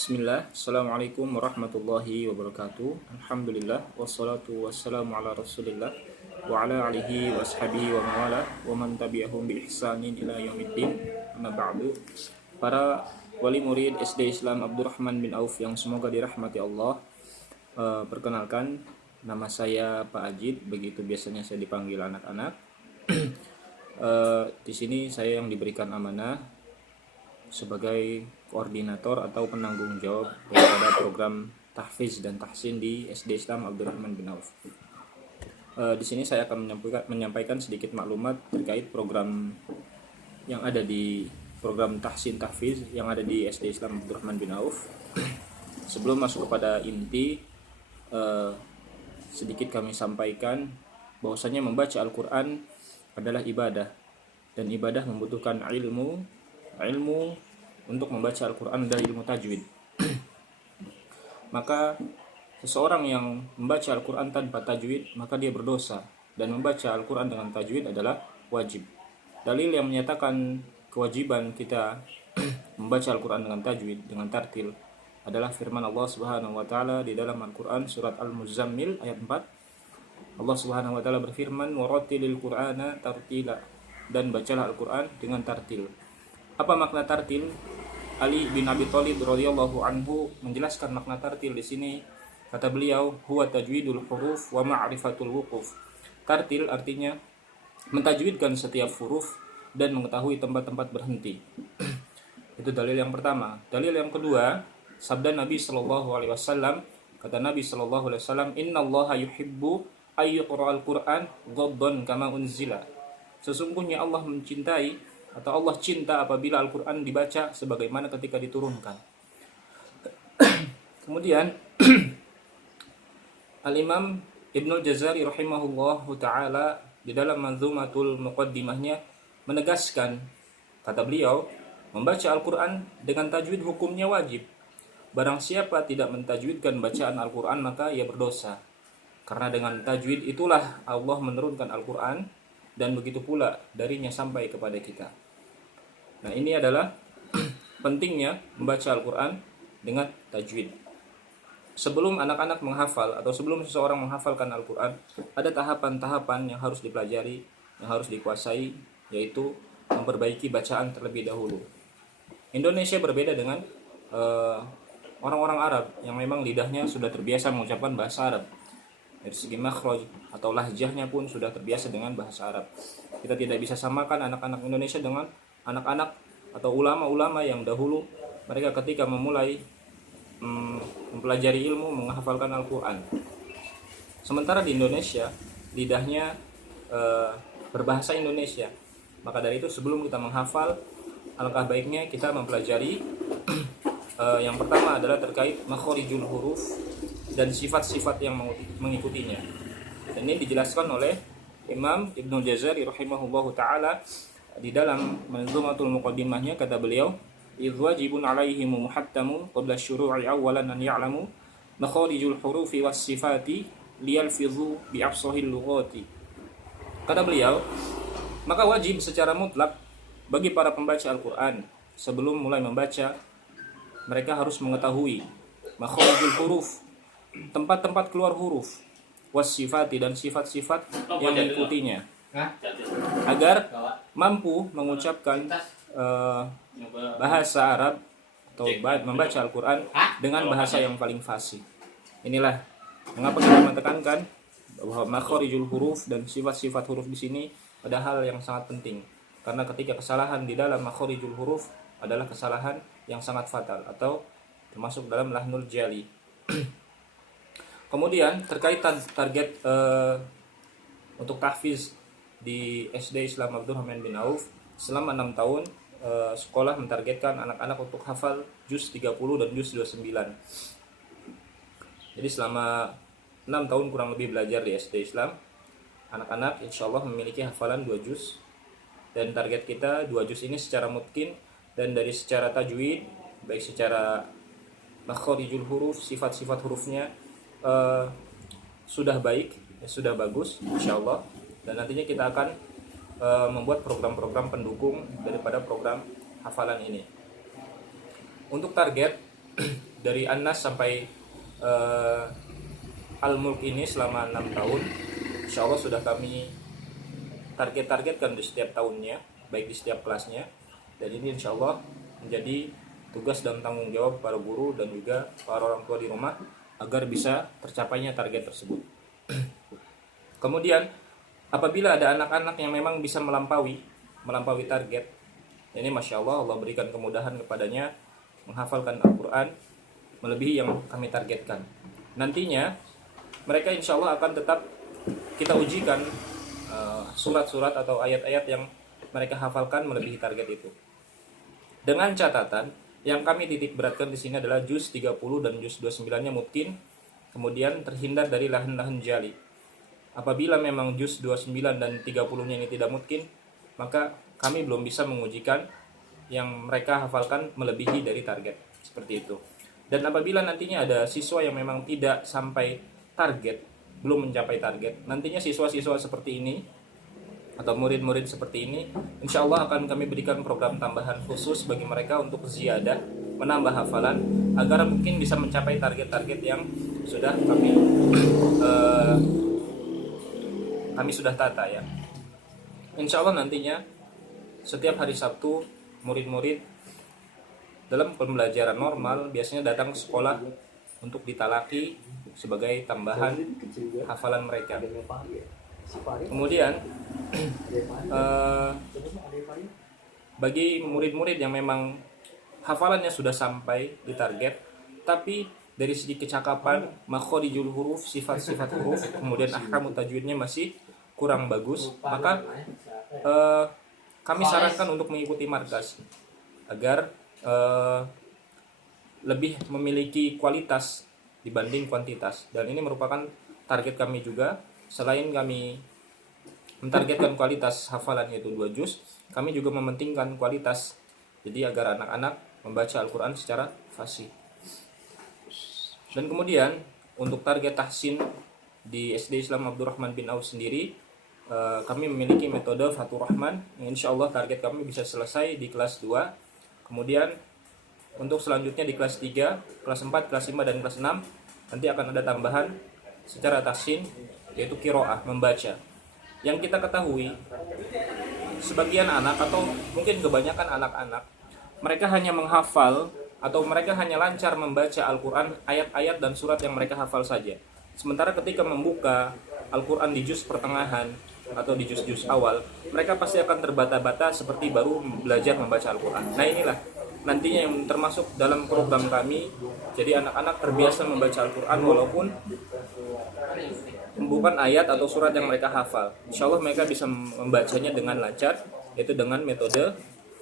Bismillah, Assalamualaikum warahmatullahi wabarakatuh. Alhamdulillah, wassalatu wassalamu ala rasulillah wa ala alihi wa ashabihi wa mawala wa man tabi'ahum bi ihsanin ila yaumiddin. Amma ba'du. Para wali murid SD Islam Abdurrahman bin Auf yang semoga dirahmati Allah, perkenalkan, nama saya Pak Ajid, begitu biasanya saya dipanggil anak-anak. Di sini saya yang diberikan amanah sebagai koordinator atau penanggung jawab daripada program tahfiz dan tahsin di SD Islam Abdurrahman bin Auf. Di sini saya akan menyampaikan sedikit maklumat terkait program yang ada di program tahsin tahfiz yang ada di SD Islam Abdurrahman bin Auf. Sebelum masuk kepada inti, sedikit kami sampaikan bahwasanya membaca Al-Quran adalah ibadah, dan ibadah membutuhkan ilmu untuk membaca Al-Quran adalah ilmu tajwid. Maka seseorang yang membaca Al-Quran tanpa tajwid, maka dia berdosa, dan membaca Al-Quran dengan tajwid adalah wajib. Dalil yang menyatakan kewajiban kita membaca Al-Quran dengan tajwid, dengan tartil, adalah firman Allah Subhanahu wa taala di dalam Al-Quran surat Al-Muzammil ayat 4. Allah Subhanahu wa taala berfirman, "Warattilil Qur'ana tartila," dan bacalah Al-Quran dengan tartil. Apa makna tartil? Ali bin Abi Thalib radhiyallahu anhu menjelaskan makna tartil di sini. Kata beliau, huwa tajwidul huruf wa ma'rifatul wuquf. Tartil artinya mentajwidkan setiap huruf dan mengetahui tempat-tempat berhenti. Itu dalil yang pertama. Dalil yang kedua, sabda Nabi sallallahu alaihi wasallam. Kata Nabi sallallahu alaihi wasallam, "Innallaha yuhibbu ayyuqra'al Qur'an ghaddan kama unzila." Sesungguhnya Allah mencintai atau Allah cinta apabila Al-Quran dibaca sebagaimana ketika diturunkan. Kemudian Al-Imam Ibnul Jazari rahimahullahu ta'ala di dalam Manzumatul Muqaddimahnya menegaskan, kata beliau, membaca Al-Quran dengan tajwid hukumnya wajib. Barang siapa tidak mentajwidkan bacaan Al-Quran maka ia berdosa. Karena dengan tajwid itulah Allah menurunkan Al-Quran, dan begitu pula darinya sampai kepada kita. Nah, ini adalah pentingnya membaca Al-Quran dengan tajwid. Sebelum anak-anak menghafal atau sebelum seseorang menghafalkan Al-Quran, ada tahapan-tahapan yang harus dipelajari, yang harus dikuasai, yaitu memperbaiki bacaan terlebih dahulu. Indonesia berbeda dengan orang-orang Arab yang memang lidahnya sudah terbiasa mengucapkan bahasa Arab. Dari segi makhraj atau lahjahnya pun sudah terbiasa dengan bahasa Arab. Kita tidak bisa samakan anak-anak Indonesia dengan anak-anak atau ulama-ulama yang dahulu mereka ketika memulai mempelajari ilmu menghafalkan Al-Quran. Sementara di Indonesia lidahnya berbahasa Indonesia. Maka dari itu sebelum kita menghafal, alangkah baiknya kita mempelajari yang pertama adalah terkait makhorijul huruf dan sifat-sifat yang mengikutinya. Dan ini dijelaskan oleh Imam Ibnul Jazari rahimahullahu ta'ala di dalam Manzumatul Muqaddimahnya. Kata beliau, idh wajibun alaihimu muhattamu qabla syuru'i awalan an ya'lamu makharijul hurufi was sifati liyalfidhu bi'afsahil lughati. Kata beliau, maka wajib secara mutlak bagi para pembaca Al-Quran sebelum mulai membaca, mereka harus mengetahui makharijul huruf, tempat-tempat keluar huruf, wasifati, dan sifat-sifat yang mengikutinya, agar mampu mengucapkan bahasa Arab atau membaca Al-Quran dengan bahasa yang paling fasih. Inilah mengapa kita menekankan bahwa makharijul huruf dan sifat-sifat huruf di sini ada hal yang sangat penting, karena ketika kesalahan di dalam makharijul huruf adalah kesalahan yang sangat fatal atau termasuk dalam lahnul jali. Kemudian terkait target untuk tahfiz di SD Islam Abdurrahman bin Auf, selama 6 tahun sekolah mentargetkan anak-anak untuk hafal juz 30 dan juz 29. Jadi selama 6 tahun kurang lebih belajar di SD Islam, anak-anak insyaallah memiliki hafalan 2 juz, dan target kita 2 juz ini secara mungkin, dan dari secara tajwid, baik secara makharijul huruf, sifat-sifat hurufnya sudah baik, sudah bagus insyaallah, dan nantinya kita akan membuat program-program pendukung daripada program hafalan ini. Untuk target dari An-Nas sampai Al-Mulk ini selama 6 tahun, insya Allah sudah kami targetkan di setiap tahunnya, baik di setiap kelasnya. Dan ini insya Allah menjadi tugas dan tanggung jawab para guru dan juga para orang tua di rumah agar bisa tercapainya target tersebut. Kemudian apabila ada anak-anak yang memang bisa melampaui target, ini Masya Allah, Allah berikan kemudahan kepadanya menghafalkan Al-Quran melebihi yang kami targetkan. Nantinya mereka insya Allah akan tetap kita ujikan surat-surat atau ayat-ayat yang mereka hafalkan melebihi target itu. Dengan catatan yang kami titik beratkan di sini adalah juz 30 dan juz 29-nya mungkin, kemudian terhindar dari lahan-lahan jali. Apabila memang juz 29 dan 30-nya ini tidak mungkin, maka kami belum bisa mengujikan yang mereka hafalkan melebihi dari target. Seperti itu. Dan apabila nantinya ada siswa yang memang tidak sampai target, belum mencapai target, nantinya siswa-siswa seperti ini atau murid-murid seperti ini, insya Allah akan kami berikan program tambahan khusus bagi mereka untuk ziyadah, menambah hafalan, agar mungkin bisa mencapai target-target yang sudah kami sudah tata ya. Insya Allah nantinya setiap hari Sabtu murid-murid dalam pembelajaran normal biasanya datang ke sekolah untuk ditalaki sebagai tambahan hafalan mereka. Kemudian bagi murid-murid yang memang hafalannya sudah sampai di target, tapi dari segi kecakapan, makhorijul huruf, sifat-sifat huruf, kemudian ahkamut tajwidnya masih kurang bagus, maka kami sarankan untuk mengikuti markas agar lebih memiliki kualitas dibanding kuantitas. Dan ini merupakan target kami juga. Selain kami mentargetkan kualitas hafalan yaitu 2 juz, kami juga mementingkan kualitas. Jadi agar anak-anak membaca Al-Quran secara fasih. Dan kemudian untuk target tahsin di SD Islam Abdurrahman bin Auf sendiri, kami memiliki metode Fathur Rahman yang insya Allah target kami bisa selesai di kelas 2. Kemudian untuk selanjutnya di kelas 3, kelas 4, kelas 5, dan kelas 6 nanti akan ada tambahan secara tahsin yaitu qiraah, membaca. Yang kita ketahui sebagian anak atau mungkin kebanyakan anak-anak, mereka hanya menghafal atau mereka hanya lancar membaca Al-Quran, ayat-ayat dan surat yang mereka hafal saja. Sementara ketika membuka Al-Quran di juz pertengahan atau di juz-juz awal, mereka pasti akan terbata-bata seperti baru belajar membaca Al-Quran. Nah inilah nantinya yang termasuk dalam program kami. Jadi anak-anak terbiasa membaca Al-Quran walaupun bukan ayat atau surat yang mereka hafal. Insya Allah mereka bisa membacanya dengan lancar, yaitu dengan metode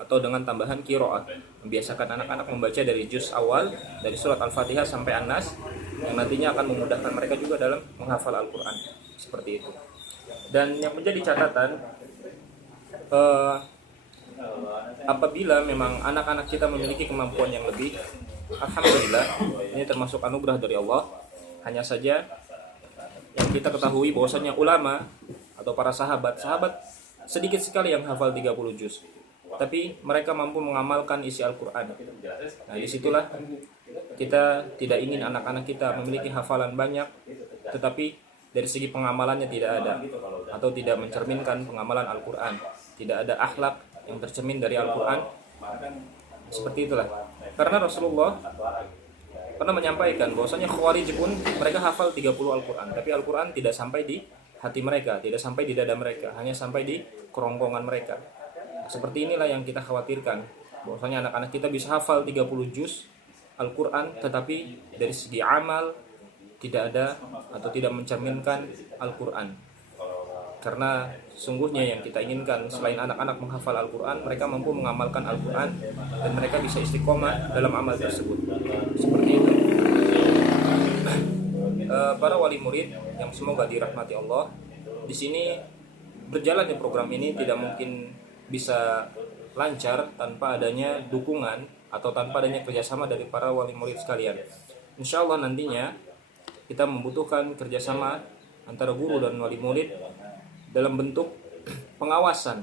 atau dengan tambahan qiraah. Membiasakan anak-anak membaca dari juz awal, dari surat Al-Fatihah sampai An-Nas, yang nantinya akan memudahkan mereka juga dalam menghafal Al-Quran. Seperti itu. Dan yang menjadi catatan, apabila memang anak-anak kita memiliki kemampuan yang lebih, alhamdulillah, ini termasuk anugerah dari Allah. Hanya saja yang kita ketahui bahwasanya ulama atau para sahabat sedikit sekali yang hafal 30 juz, tapi mereka mampu mengamalkan isi Al-Quran. Nah disitulah kita tidak ingin anak-anak kita memiliki hafalan banyak tetapi dari segi pengamalannya tidak ada, atau tidak mencerminkan pengamalan Al-Quran, tidak ada akhlak yang tercermin dari Al-Quran. Seperti itulah. Karena Rasulullah pernah menyampaikan bahwasanya Khawarij pun mereka hafal 30 Al-Quran, tapi Al-Quran tidak sampai di hati mereka, tidak sampai di dada mereka, hanya sampai di kerongkongan mereka. Seperti inilah yang kita khawatirkan, bahwasanya anak-anak kita bisa hafal 30 juz Al-Quran, tetapi dari segi amal tidak ada atau tidak mencerminkan Al-Quran. Karena sungguhnya yang kita inginkan selain anak-anak menghafal Al-Quran, mereka mampu mengamalkan Al-Quran dan mereka bisa istiqomah dalam amal tersebut. Seperti itu. Para wali murid yang semoga dirahmati Allah, di sini berjalannya program ini tidak mungkin bisa lancar tanpa adanya dukungan atau tanpa adanya kerjasama dari para wali murid sekalian. Insya Allah nantinya kita membutuhkan kerjasama antara guru dan wali murid dalam bentuk pengawasan.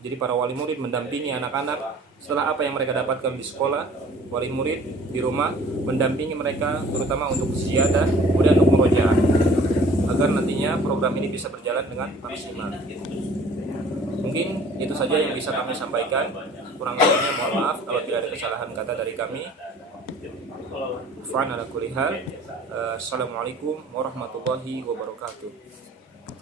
Jadi para wali murid mendampingi anak-anak setelah apa yang mereka dapatkan di sekolah, wali murid di rumah mendampingi mereka terutama untuk ziyadah, kemudian untuk murojaah, agar nantinya program ini bisa berjalan dengan maksimal. Mungkin itu saja yang bisa kami sampaikan. Kurang lebihnya mohon maaf kalau tidak ada kesalahan kata dari kami. Assalamualaikum warahmatullahi wabarakatuh.